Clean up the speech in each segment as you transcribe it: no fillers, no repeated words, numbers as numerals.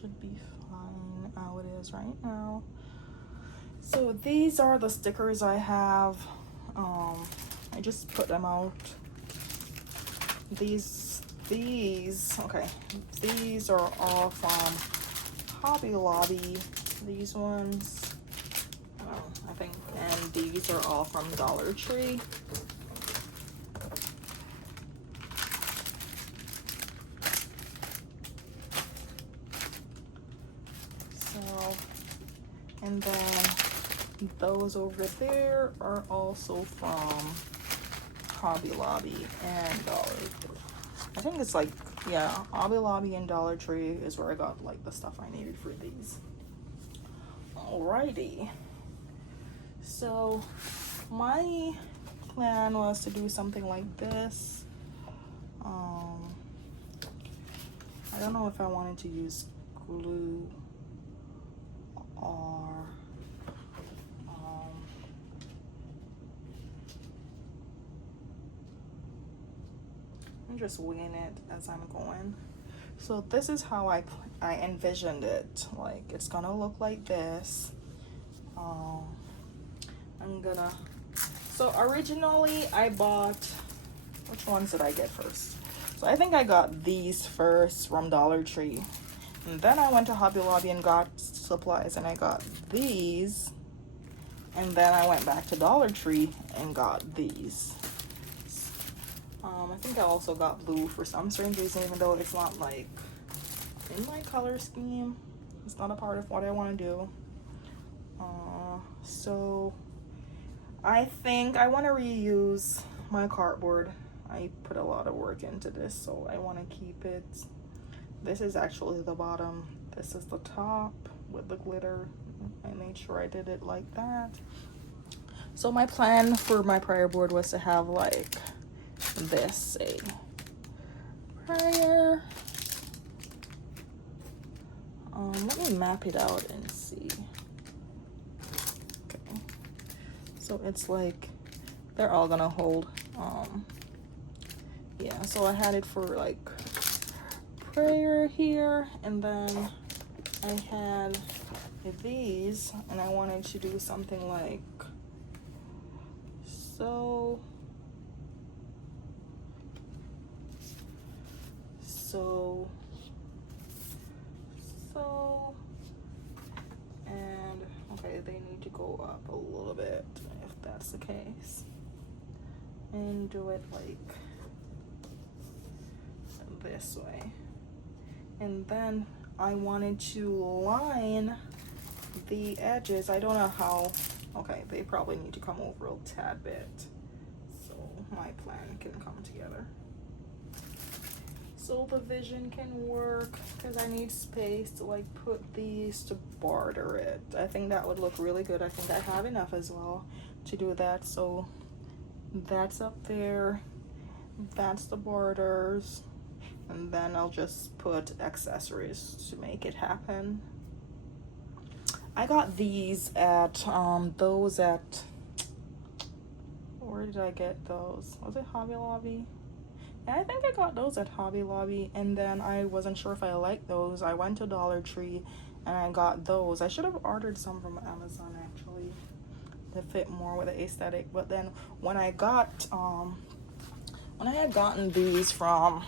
should be fine how it is right now. So these are the stickers I have. I just put them out. These okay, these are all from Hobby Lobby. These ones, I think, and these are all from Dollar Tree. So, and then those over there are also from Hobby Lobby and Dollar Tree. I think it's like, yeah, Hobby Lobby and Dollar Tree is where I got like the stuff I needed for these. Alrighty. So my plan was to do something like this. I don't know if I wanted to use glue or I'm just winging it as I'm going. So this is how I envisioned it. Like, it's gonna look like this. So originally I bought, which ones did I get first? So I think I got these first from Dollar Tree. And then I went to Hobby Lobby and got supplies and I got these. And then I went back to Dollar Tree and got these. I think I also got blue for some strange reason, even though it's not like in my color scheme. It's not a part of what I want to do. So I think I want to reuse my cardboard. I put a lot of work into this, so I want to keep it. This is actually the bottom. This is the top with the glitter. I made sure I did it like that. So my plan for my prayer board was to have like this, say, prayer. Let me map it out and see. Okay. So it's like they're all gonna hold. Yeah, so I had it for like prayer here, and then I had these, and I wanted to do something like so, and okay, they need to go up a little bit if that's the case, and do it like this way. And then I wanted to line the edges. I don't know how. Okay, they probably need to come over a tad bit so my plan can come together, so the vision can work, because I need space to like put these to border it. I think that would look really good. I think I have enough as well to do that. So that's up there, that's the borders, and then I'll just put accessories to make it happen. I got these at those at, where did I get those? Was it Hobby Lobby? Yeah, I think I got those at Hobby Lobby, and then I wasn't sure if I liked those. I went to Dollar Tree and I got those. I should have ordered some from Amazon actually to fit more with the aesthetic, but then when I got when I had gotten these from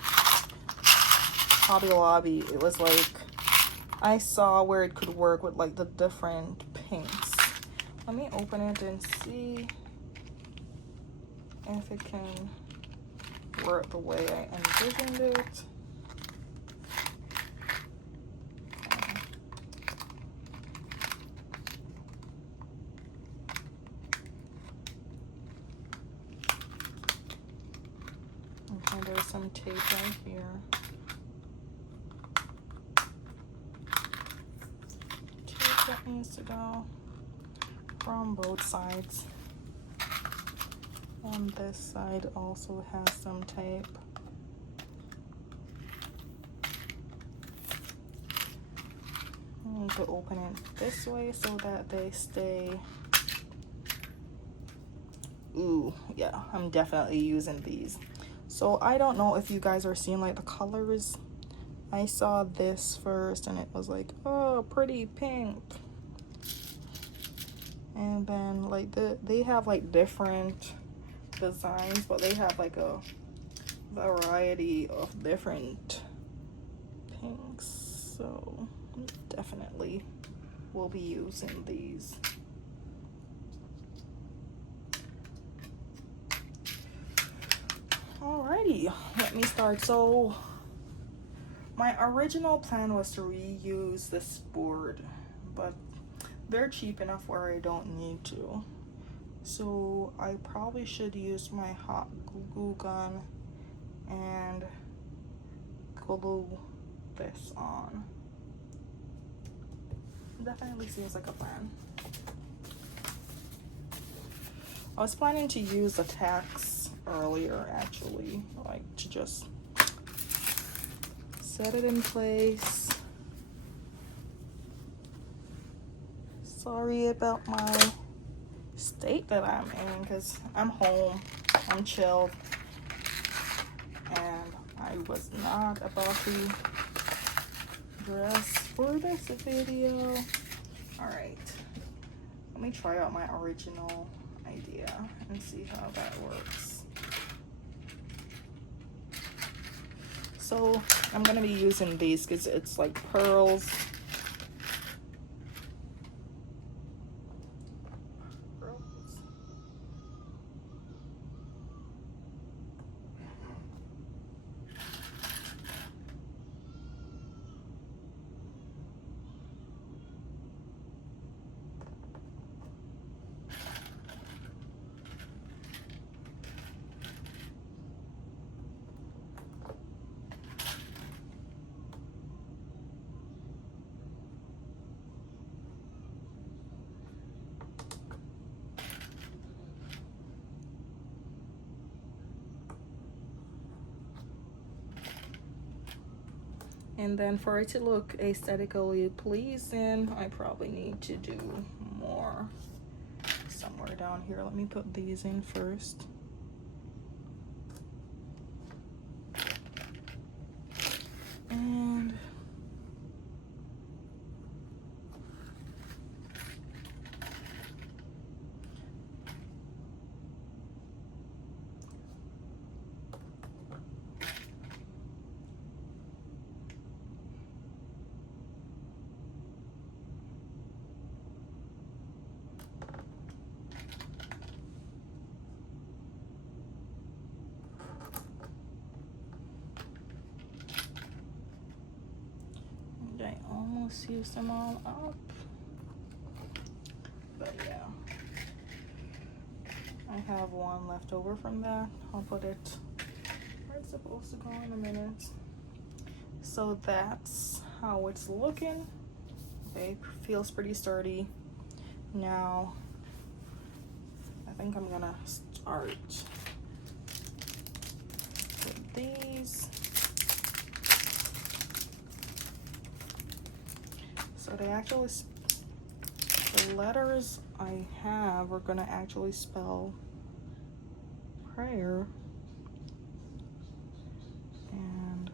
Hobby Lobby, it was like I saw where it could work with like the different paints. Let me open it and see if it can work the way I envisioned it. Okay, there's some tape right here. Tape that needs to go from both sides. And this side also has some tape. I need to open it this way so that they stay. Ooh, yeah, I'm definitely using these. So I don't know if you guys are seeing like the colors I saw this first and it was like, oh, pretty pink. And then like they have like different designs, but they have like a variety of different pinks. So definitely will be using these. Alrighty, let me start. So my original plan was to reuse this board, but they're cheap enough where I don't need to. So I probably should use my hot glue gun and glue this on. Definitely seems like a plan. I was planning to use the tacks earlier, actually, like to just set it in place. Sorry about my state that I'm in, because I'm home, I'm chilled, and I was not about to dress for this video. Alright, let me try out my original idea and see how that works. So I'm gonna be using these because it's like pearls. And then for it to look aesthetically pleasing, I probably need to do more somewhere down here. Let me put these in first. And I almost used them all up, but yeah, I have one left over from that. I'll put it where it's supposed to go in a minute. So that's how it's looking. Okay, feels pretty sturdy. Now I think I'm gonna start with these. So they actually, the letters I have are gonna actually spell prayer. And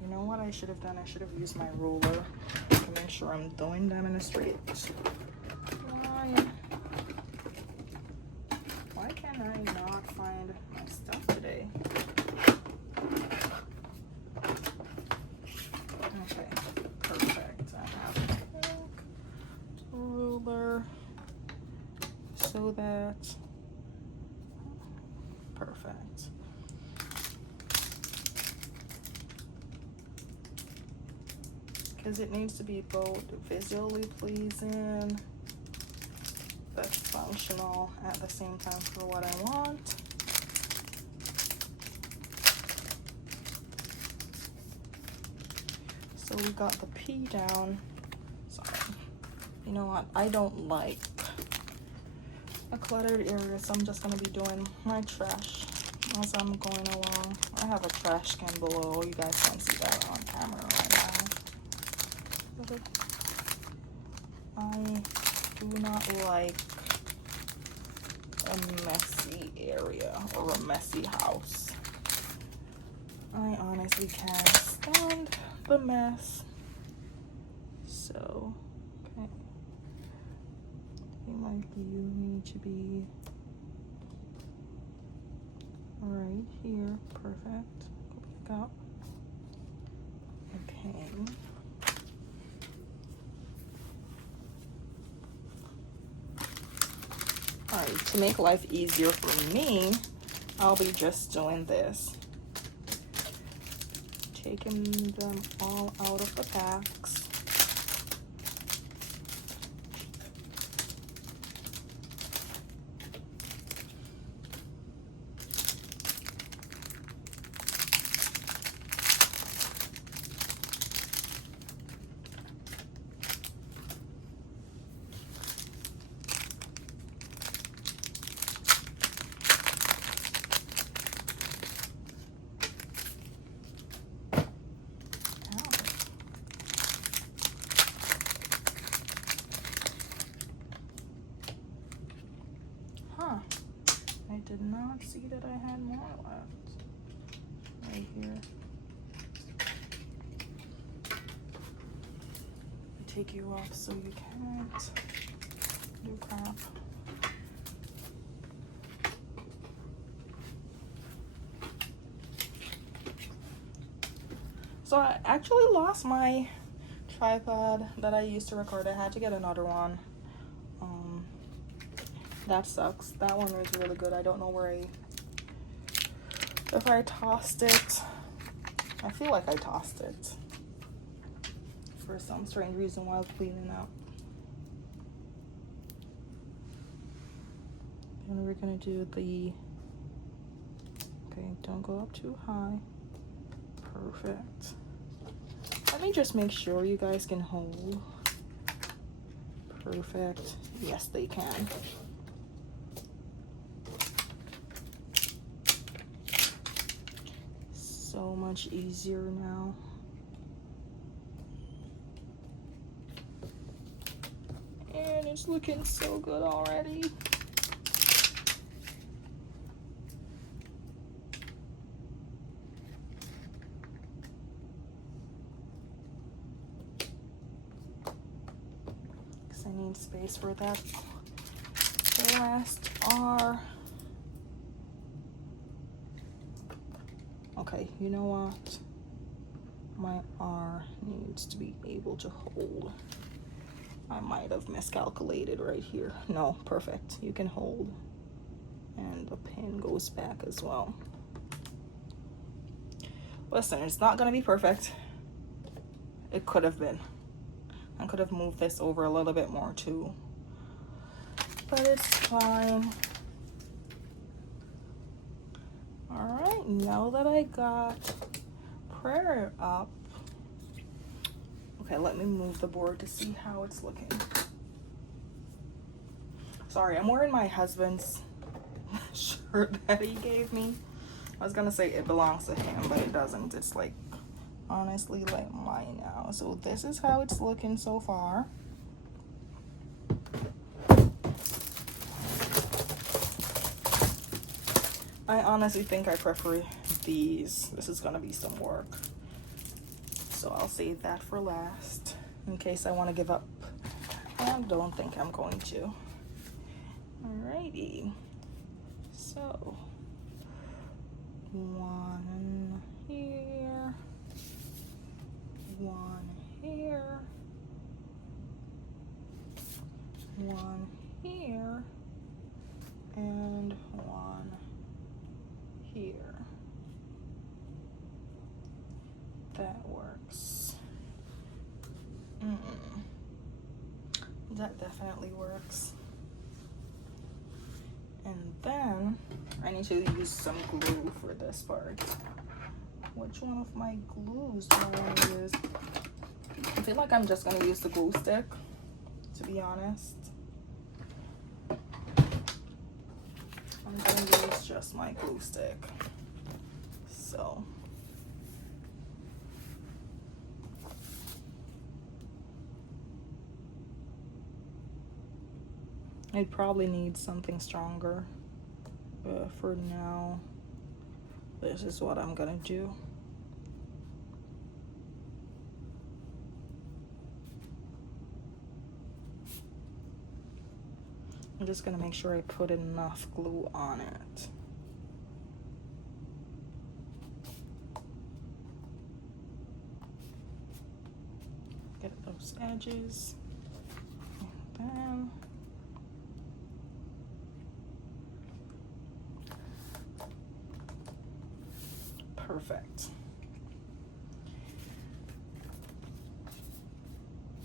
you know what I should have done? I should have used my ruler to make sure I'm doing them in a straight line. Why can I not find my stuff today? Okay, perfect. I have a ruler so that, perfect. Because it needs to be both visually pleasing but functional at the same time for what I want. So we got the P down. Sorry. You know what? I don't like a cluttered area, so I'm just gonna be doing my trash as I'm going along. I have a trash can below. You guys can't see that on camera right now. But I do not like a messy area or a messy house. I honestly can't stand the mess. So, okay. I think like you need to be right here. Perfect. Go back up. Okay. Alright, to make life easier for me, I'll be just doing this. Taking them all out of the packs. Huh. I did not see that I had more left. Right here. Take you off so you can't do crap. So I actually lost my tripod that I used to record. I had to get another one. That sucks. That one was really good. I don't know where if I tossed it. I feel like I tossed it for some strange reason while cleaning up. And we're gonna do the, okay, don't go up too high. Perfect. Let me just make sure you guys can hold. Perfect. Yes, they can. So much easier now. And it's looking so good already. Because I need space for that last R. Okay, you know what? My R needs to be able to hold. I might have miscalculated right here. No, perfect. You can hold. And the pin goes back as well. Listen, it's not gonna be perfect. It could have been. I could have moved this over a little bit more too. But it's fine. Alright, now that I got prayer up, okay, let me move the board to see how it's looking. Sorry, I'm wearing my husband's shirt that he gave me. I was gonna say it belongs to him, but it doesn't. It's like, honestly, like mine now. So this is how it's looking so far. I honestly think I prefer these. This is gonna be some work. So I'll save that for last in case I want to give up. I don't think I'm going to. Alrighty. So one here, one here, one here, and one here. That works. That definitely works. And then I need to use some glue for this part. Which one of my glues do I want to use? I feel like I'm just gonna use the glue stick, to be honest. I'm gonna use just my glue stick. So I'd probably need something stronger, but for now, this is what I'm gonna do. I'm just gonna make sure I put enough glue on it. Get those edges, and then perfect.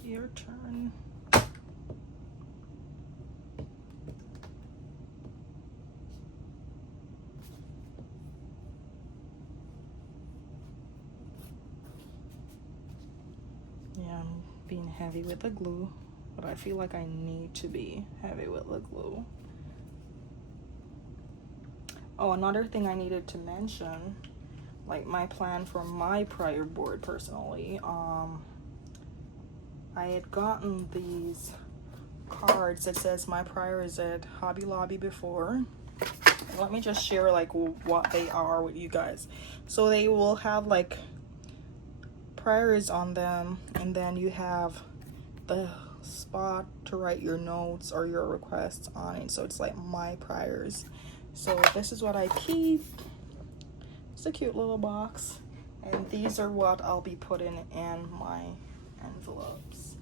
Your turn. Yeah, I'm being heavy with the glue, but I feel like I need to be heavy with the glue. Oh, another thing I needed to mention, like my plan for my prior board personally, I had gotten these cards that says my prior is at Hobby Lobby before. And let me just share like what they are with you guys. So they will have like priors on them, and then you have the spot to write your notes or your requests on it. So it's like my priors. So this is what I keep. It's a cute little box, and these are what I'll be putting in my envelopes.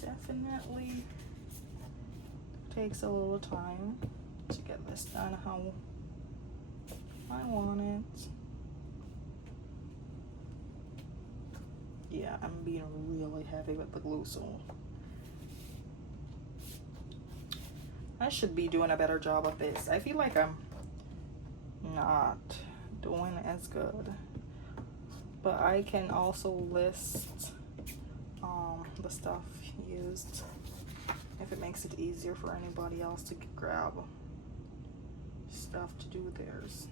Definitely takes a little time to get this done how I want it. Yeah, I'm being really heavy with the glue, so I should be doing a better job of this. I feel like I'm not doing as good, but I can also list the stuff used if it makes it easier for anybody else to grab stuff to do theirs.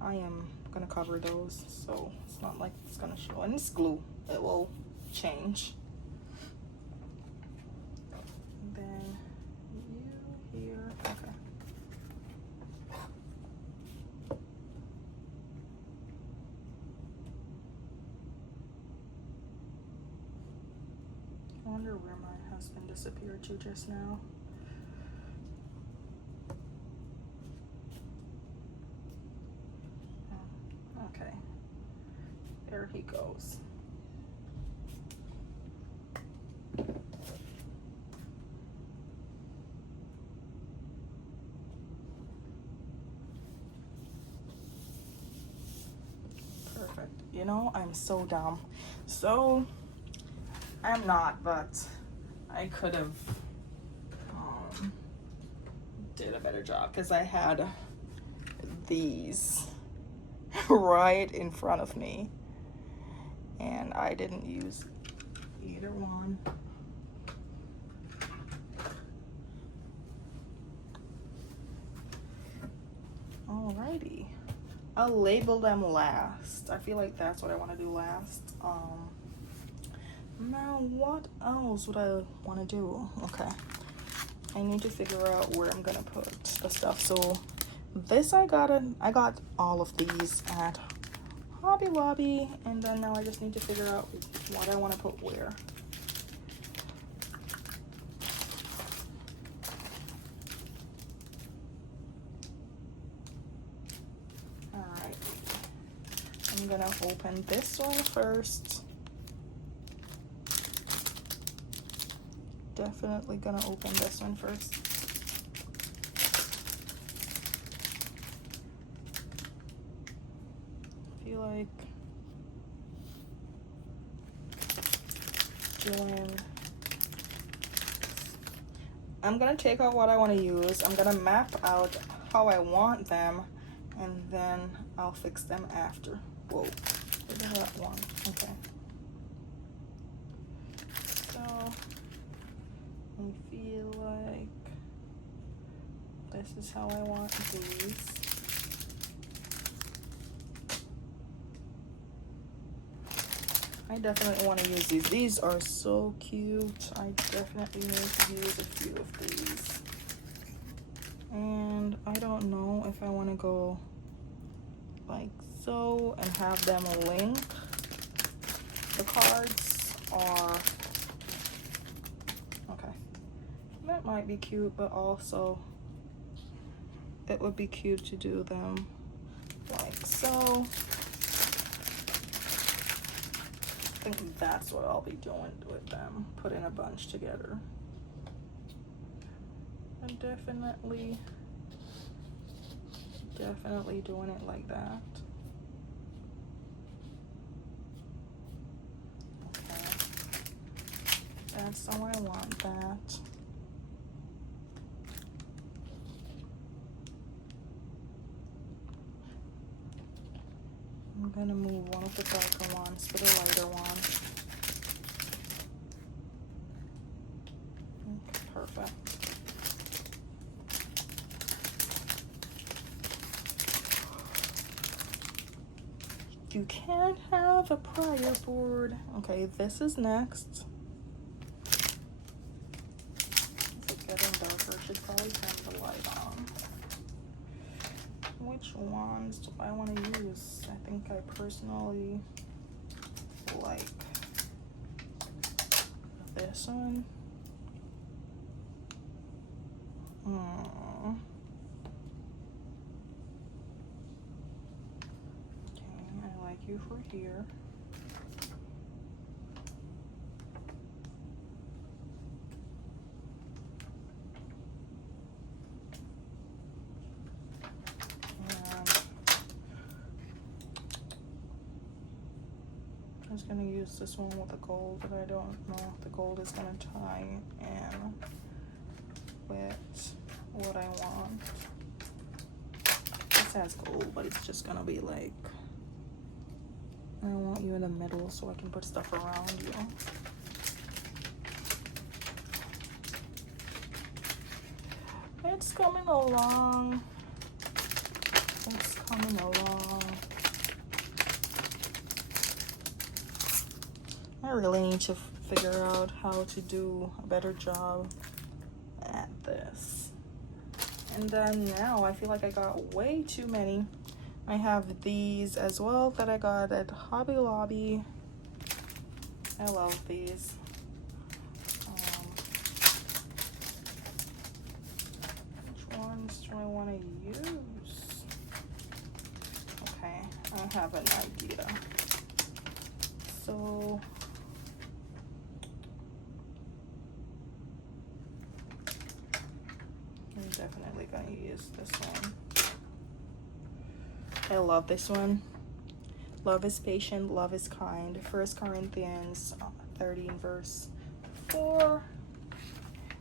I am gonna cover those so it's not like it's gonna show, and it's glue, it will change. And then you here, okay. I wonder where my husband disappeared to just now. Okay, there he goes. Perfect. You know, I'm so dumb. So I'm not, but I could have did a better job because I had these right in front of me and I didn't use either one. Alrighty, I'll label them last. I feel like that's what I want to do last. Now what else would I want to do? Okay, I need to figure out where I'm gonna put the stuff. So this I got all of these at Hobby Lobby, and then now I just need to figure out what I want to put where. Alright, I'm gonna open this one first. Definitely gonna open this one first. I feel like doing, I'm gonna take out what I want to use. I'm gonna map out how I want them, and then I'll fix them after. Whoa, look at that one. Okay. So I feel like this is how I want these. I definitely want to use these. These are so cute. I definitely need to use a few of these. And I don't know if I want to go like so and have them link the cards, or That might be cute, but also it would be cute to do them like so. I think that's what I'll be doing with them, putting a bunch together. And definitely doing it like that. Okay, that's how I want that. I'm gonna move one of the darker ones for the lighter one. Okay, perfect. You can't have a prior board. Okay, this is next. Is it getting darker? I should probably turn the light on. Which ones do I want to use? I think I personally like this one. Okay, I like you for here. I was gonna use this one with the gold, but I don't know if the gold is gonna tie in with what I want. This has gold, but it's just gonna be like, I want you in the middle so I can put stuff around you. It's coming along. It's coming along. I really need to figure out how to do a better job at this. And then now I feel like I got way too many. I have these as well that I got at Hobby Lobby. I love these. Which ones do I want to use? Okay, I have an idea. So I'm definitely gonna use this one. I love this one. Love is patient, love is kind. 1 Corinthians 13 verse 4.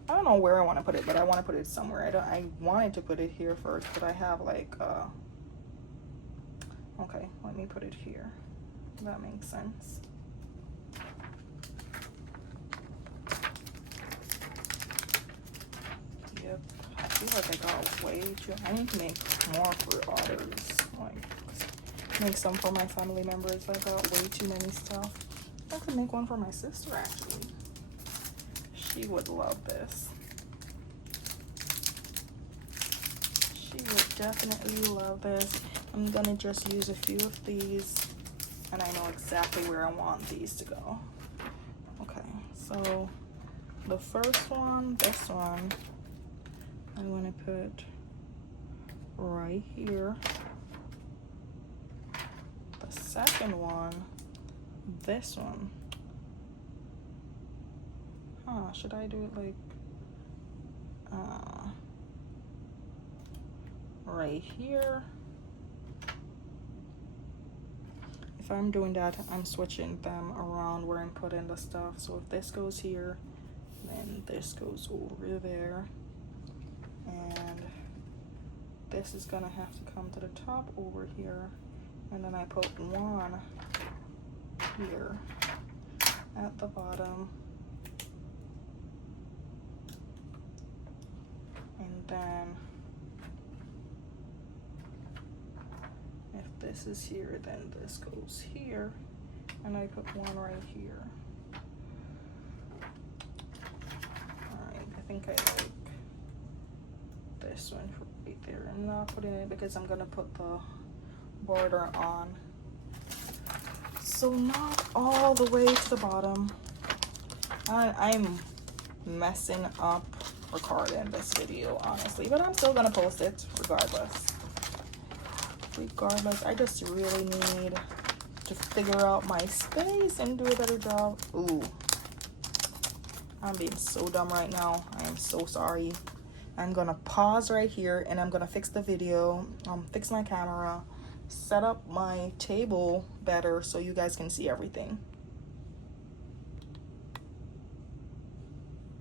I don't know where I want to put it, but I want to put it somewhere. I wanted to put it here first, but I have like okay, let me put it here. That makes sense. Yep. I feel like I got way too. I need to make more for others. Like, make some for my family members. I got way too many stuff. I could make one for my sister actually. She would love this. She would definitely love this. I'm gonna just use a few of these, and I know exactly where I want these to go. Okay, so the first one, this one, I'm gonna put right here. The second one, this one. Huh, should I do it like right here? If I'm doing that, I'm switching them around where I'm putting the stuff. So if this goes here, then this goes over there. And this is gonna have to come to the top over here. And then I put one here at the bottom. And then if this is here, then this goes here. And I put one right here. Alright, I think I like this one right there. I'm not putting it because I'm gonna put the border on. So not all the way to the bottom. I'm messing up recording this video, honestly, but I'm still gonna post it regardless. I just really need to figure out my space and do a better job. Ooh, I'm being so dumb right now. I am so sorry. I'm gonna pause right here and I'm gonna fix the video, fix my camera, set up my table better so you guys can see everything.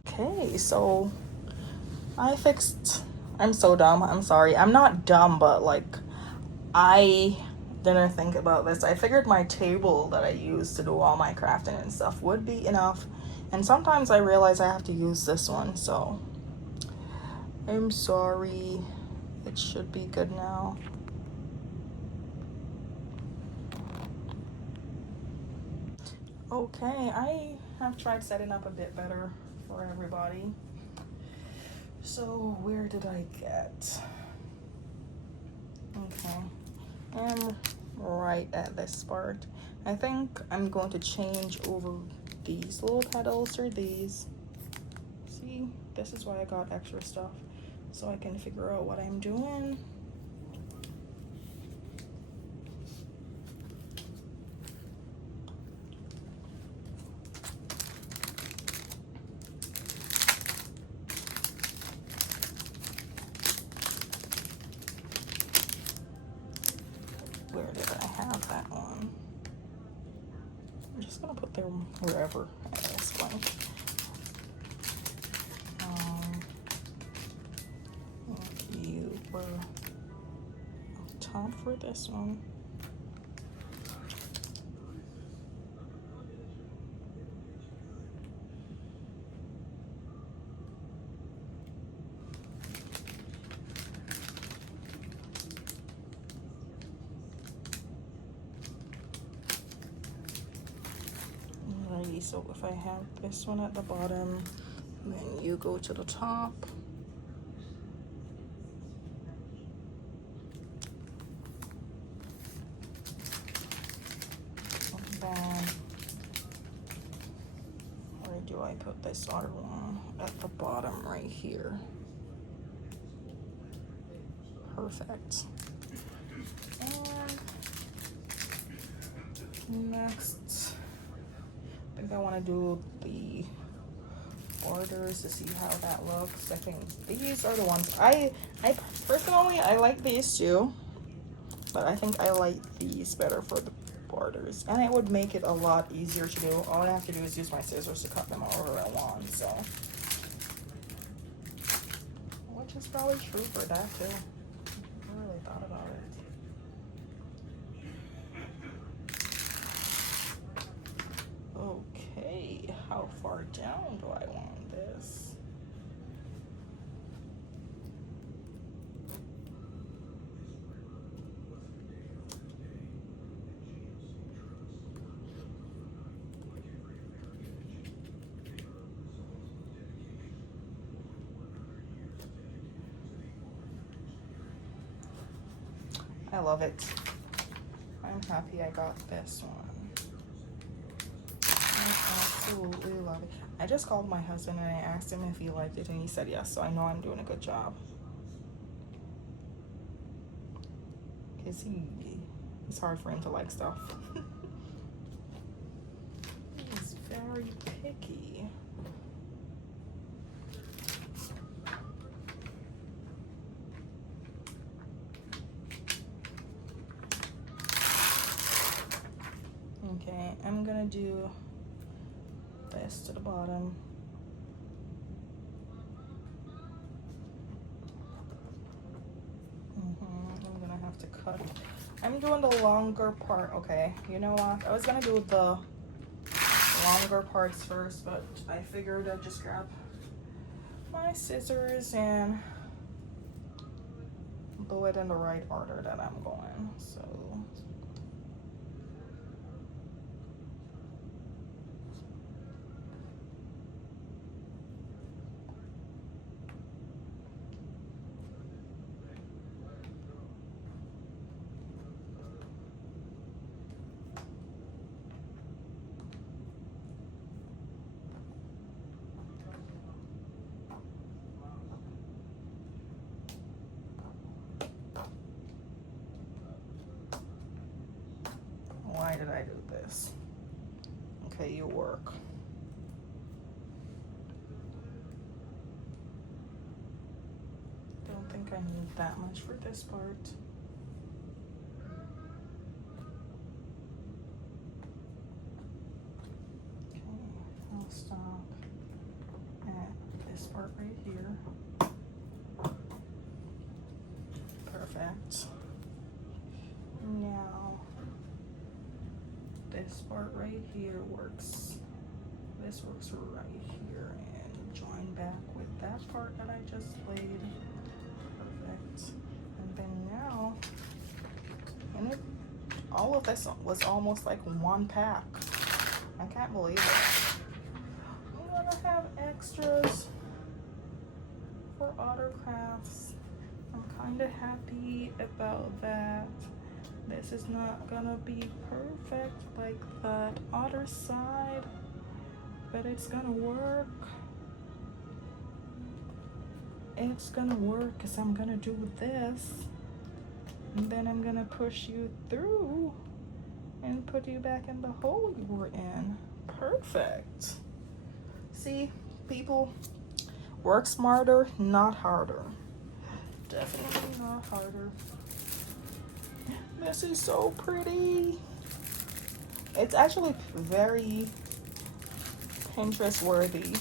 Okay, so I'm so dumb. I'm sorry. I'm not dumb, but like, I didn't think about this. I figured my table that I use to do all my crafting and stuff would be enough. And sometimes I realize I have to use this one, so I'm sorry. It should be good now. Okay, I have tried setting up a bit better for everybody. So where did I get? Okay, I'm right at this part. I think I'm going to change over these little petals or these. See, this is why I got extra stuff, so I can figure out what I'm doing. Where did I have that one? I'm just gonna put them wherever at this point. You were on top for this one. Alrighty, so if I have this one at the bottom, then you go to the top. Where do I put this other one? At the bottom right here. Perfect. And next, I think I want to do the borders to see how that looks. I think these are the ones I personally I like these too, but I think I like these better for the borders, and it would make it a lot easier to do. All I have to do is use my scissors to cut them however I want, so, which is probably true for that too. I never really thought about it. Okay, how far down do I want this? I love it. I'm happy I got this one. I absolutely love it. I just called my husband and I asked him if he liked it, and he said yes, so I know I'm doing a good job. Because it's hard for him to like stuff. He's very picky. Okay, I'm gonna do this to the bottom. I'm gonna have to cut. I'm doing the longer part. Okay, you know what? I was gonna do the longer parts first, but I figured I'd just grab my scissors and do it in the right order that I'm going. So Why did I do this? Okay, you work. Don't think I need that much for this part. Okay, I'll stop at this part right here. Perfect. Now, this part right here works. This works right here, and join back with that part that I just laid. Perfect. And then now, and all of this was almost like one pack. I can't believe it. I'm gonna have extras for Otter Crafts. I'm kind of happy about that. This is not gonna be perfect like that Otter side, but it's gonna work. It's gonna work because I'm gonna do this, and then I'm gonna push you through and put you back in the hole you were in. Perfect. See, people, work smarter, not harder. Definitely not harder. This is so pretty. It's actually very Pinterest worthy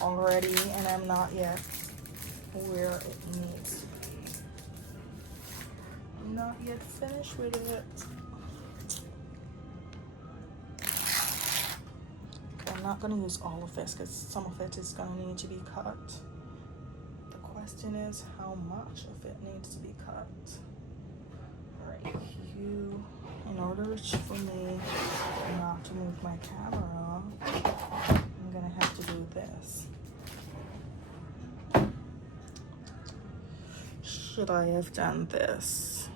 already, and I'm not yet where it needs to be. I'm not yet finished with it. Okay, I'm not gonna use all of this because some of it is gonna need to be cut. The question is how much of it needs to be cut. Alright, in order for me not to move my camera, I'm gonna have to do this. Should I have done this?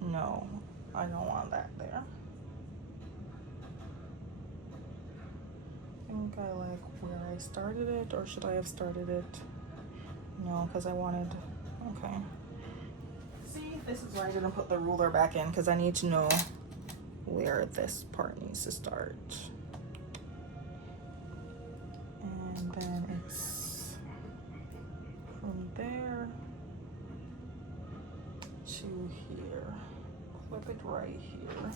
No, I don't want that there. I think I like where I started it, or should I have started it? No, because I wanted, okay. See, this is why I didn't put the ruler back in, because I need to know where this part needs to start. And then it's from there to here. Flip it right here.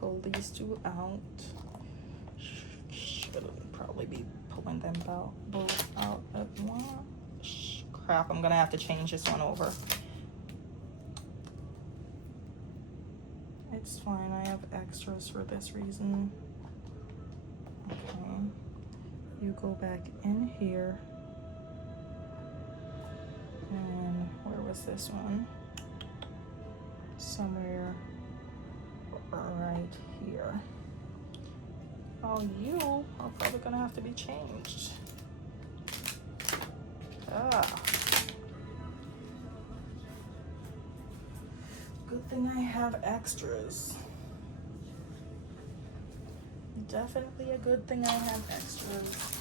Pull these two out. Should probably be pulling them both out at once. Crap, I'm gonna have to change this one over. It's fine, I have extras for this reason. Okay, you go back in here. And where was this one? Somewhere right here. Oh, you are probably gonna have to be changed. Good thing I have extras. Definitely a good thing I have extras.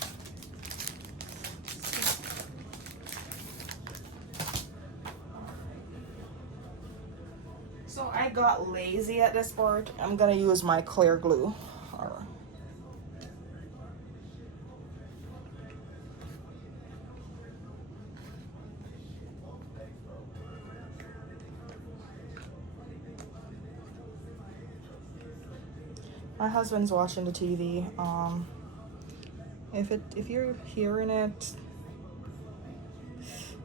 So I got lazy at this part. I'm gonna use my clear glue. All right. My husband's watching the TV. If you're hearing it,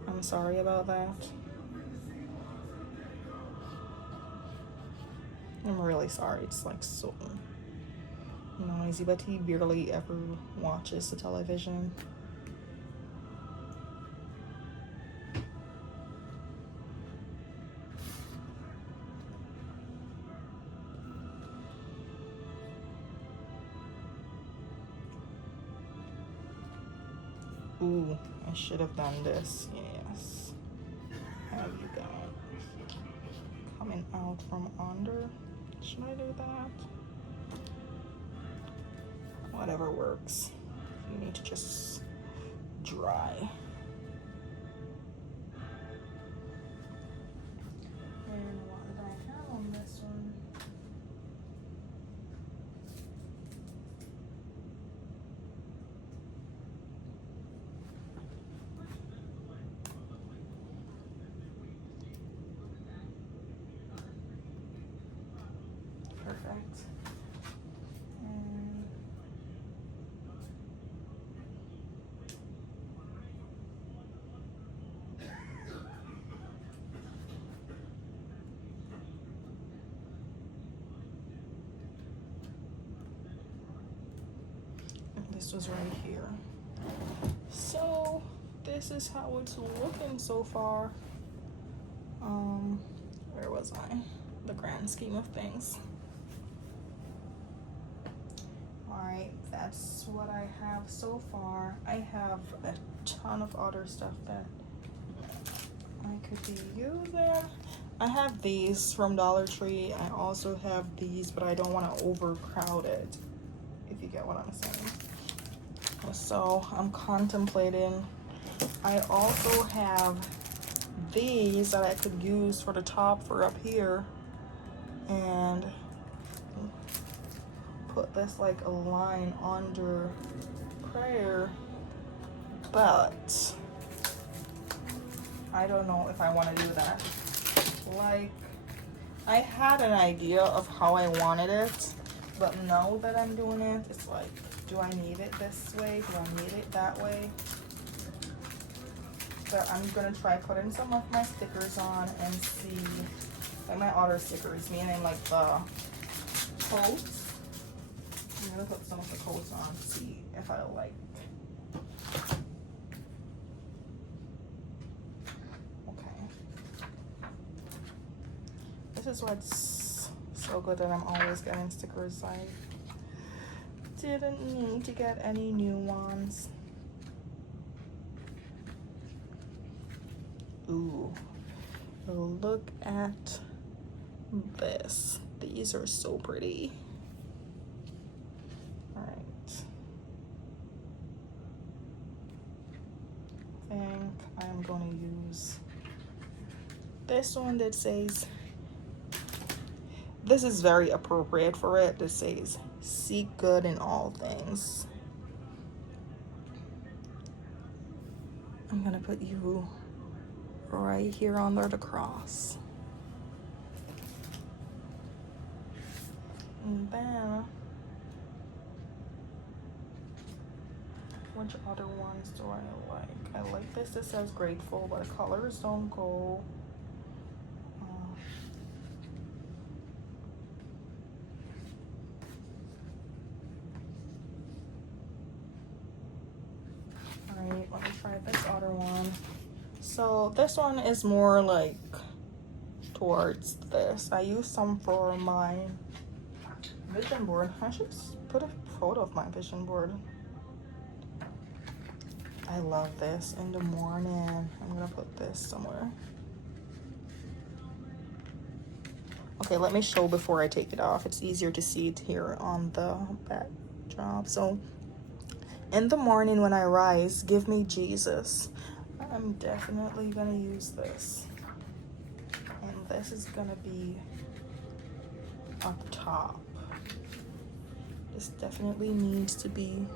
I'm sorry about that. I'm really sorry. It's like so noisy, but he barely ever watches the television. Ooh, I should have done this. Yes. Have you got coming out from under? Should I do that? Whatever works. You need to just dry. And what did I have on this one? Perfect. And this was right here. So this is how it's looking so far. Where was I? The grand scheme of things. Alright, that's what I have so far. I have a ton of other stuff that I could be using. I have these from Dollar Tree. I also have these, but I don't want to overcrowd it, if you get what I'm saying. So I'm contemplating. I also have these that I could use for the top for up here, and put this like a line under prayer, but I don't know if I want to do that. Like, I had an idea of how I wanted it, but now that I'm doing it, it's like, do I need it this way? Do I need it that way? But I'm gonna try putting some of my stickers on and see, like my other stickers, meaning like the coats. I'm gonna put some of the coats on, see if I like. Okay. This is what's so good that I'm always getting stickers. I didn't need to get any new ones. Ooh, look at this. These are so pretty. All right. I think I'm gonna use this one that says, this is very appropriate for it, that says, seek good in all things. I'm gonna put you right here under the cross. And then, which other ones do I like? I like this. This says grateful, but the colors don't go. Alright, let me try this other one. So this one is more like towards this. I use some for my vision board. I should put a photo of my vision board. I love this in the morning. I'm gonna put this somewhere. Okay, let me show before I take it off. It's easier to see it here on the backdrop. So in the morning when I rise, give me Jesus. I'm definitely gonna use this. And this is gonna be up top. This definitely needs to be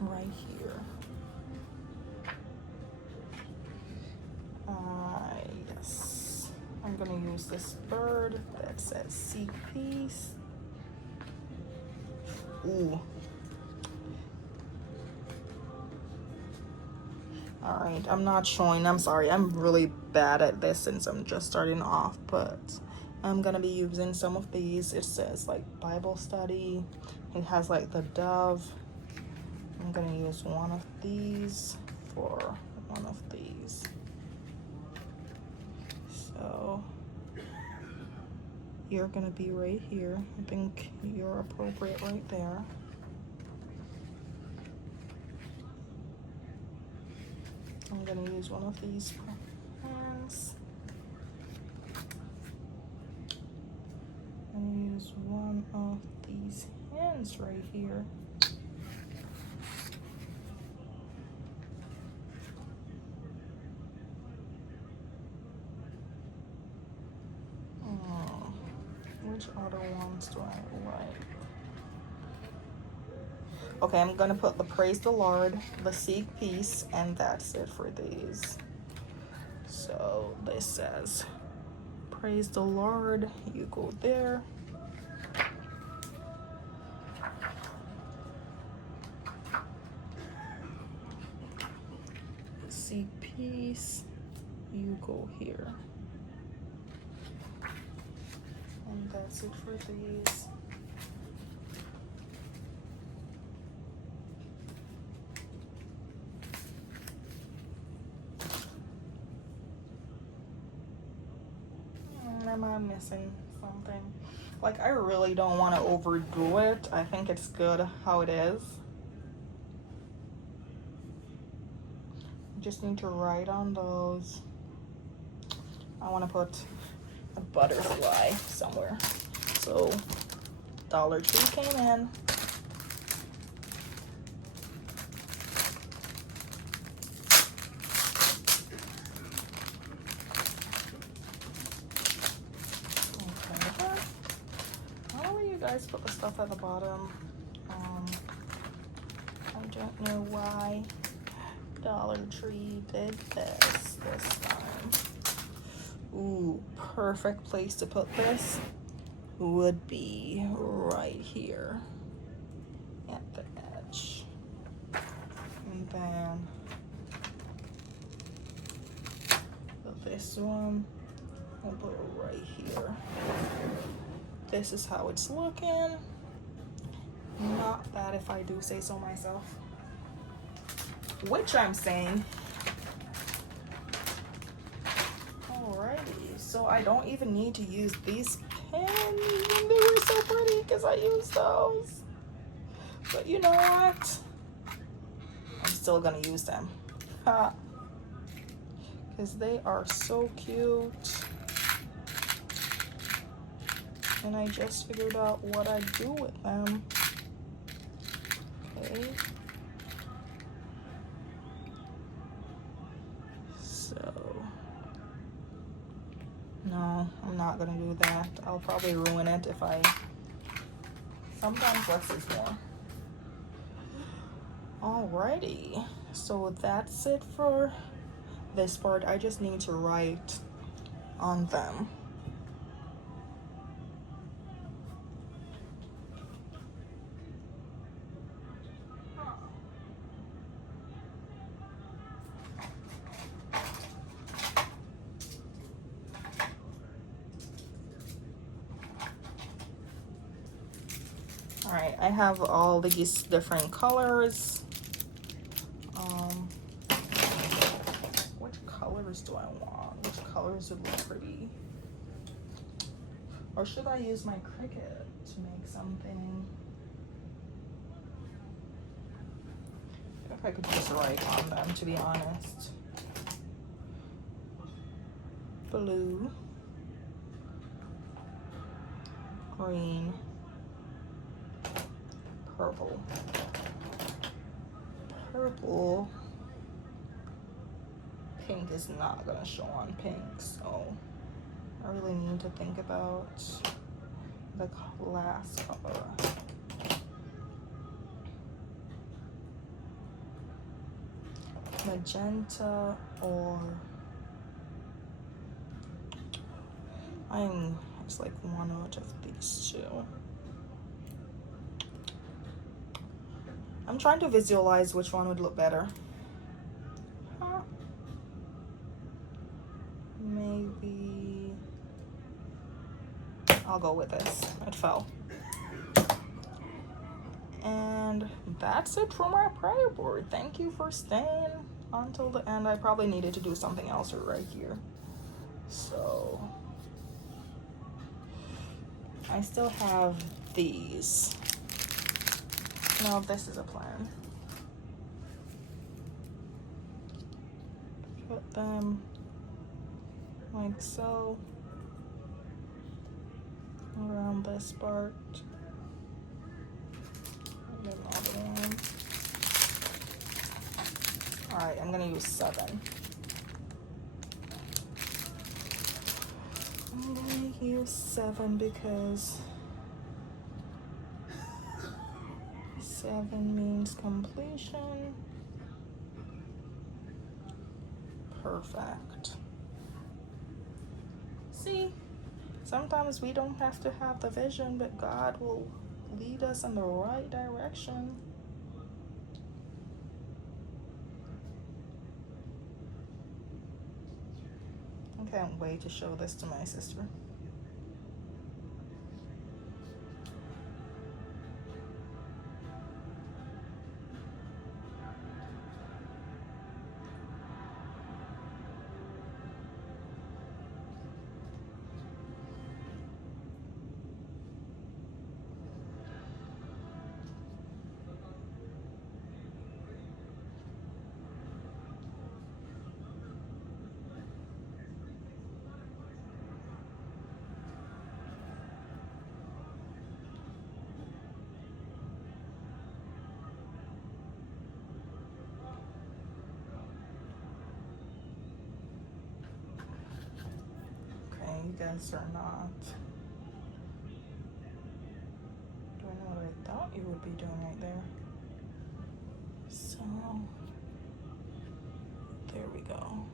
right here. Yes. I'm gonna use this bird that says seek peace. Ooh. All right, I'm not showing, I'm sorry, I'm really bad at this since I'm just starting off, but I'm gonna be using some of these. It says like Bible study. It has like the dove. I'm gonna use one of these for one of these. So you're gonna be right here. I think you're appropriate right there. I'm gonna use one of these pens. I'm gonna use one of these hands right here. Which other ones do I like? Okay, I'm gonna put the Praise the Lord, the Seek Peace, and that's it for these. So this says, Praise the Lord, you go there. Seek Peace, you go here. And that's it for these. Am I missing something? Like, I really don't want to overdo it. I think it's good how it is. Just need to write on those. I want to put a butterfly somewhere. So Dollar Tree came in. Okay. How will you guys put the stuff at the bottom? I don't know why Dollar Tree did this time. Ooh, perfect place to put this would be right here at the edge. And then this one, I'll put it right here. This is how it's looking. Not bad if I do say so myself. Which I'm saying. Alrighty, so I don't even need to use these pens, and they were so pretty because I used those. But you know what? I'm still gonna use them. Because they are so cute. And I just figured out what I do with them. Okay. No, I'm not gonna do that. I'll probably ruin it if I... Sometimes less is more. Alrighty, so that's it for this part. I just need to write on them. Alright, I have all these different colors. Which colors do I want? Which colors would look pretty? Or should I use my Cricut to make something? If I could just write on them, to be honest. Blue. Green. Purple. Purple. Pink is not gonna show on pink, so I really need to think about the last color. Magenta, or it's like one out of these two. I'm trying to visualize which one would look better. Maybe I'll go with this. It fell. And that's it for my prayer board. Thank you for staying until the end. I probably needed to do something else right here. So I still have these. No, this is a plan. them like so around this part. And then all the way. All right, I'm gonna use 7. I'm gonna use 7 because 7 means completion. Perfect. See, sometimes we don't have to have the vision, but God will lead us in the right direction. I can't wait to show this to my sister. You guys are not doing what I thought you would be doing right there. So, there we go.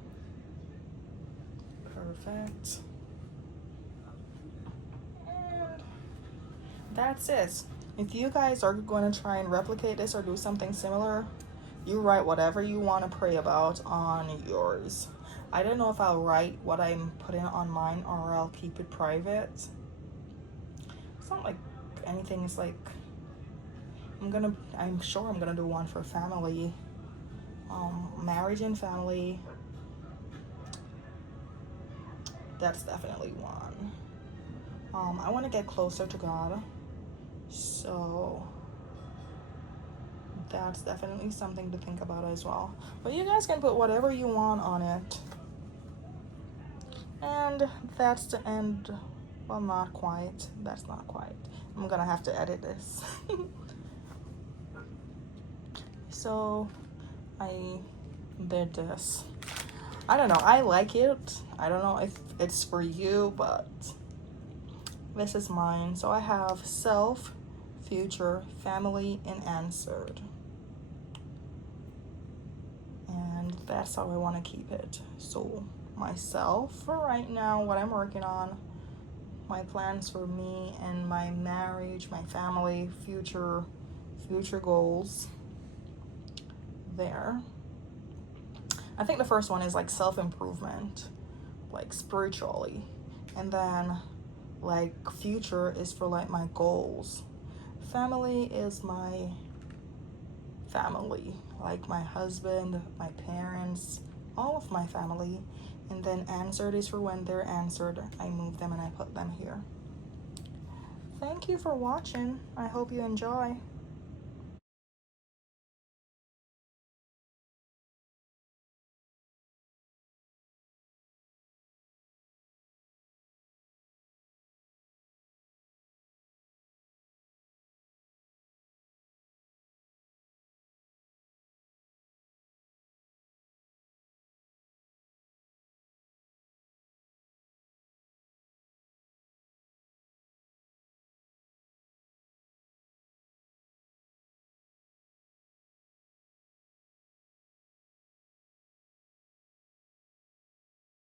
Perfect. And that's it. If you guys are going to try and replicate this or do something similar, you write whatever you want to pray about on yours. I don't know if I'll write what I'm putting on mine or I'll keep it private. It's not like anything is like, I'm sure I'm gonna do one for family, marriage and family. That's definitely one. I want to get closer to God, so that's definitely something to think about as well. But you guys can put whatever you want on it. And that's the end. Well, not quite. That's not quite. I'm gonna have to edit this. So I did this. I don't know. I like it. I don't know if it's for you, but this is mine. So I have self, future, family, and answered. And that's how I want to keep it. So myself for right now, what I'm working on, my plans for me and my marriage, my family, future goals there. I think the first one is like self-improvement, like spiritually, and then like future is for like my goals. Family is my family, like my husband, my parents, all of my family. And then answered is for when they're answered, I move them and I put them here. Thank you for watching. I hope you enjoy.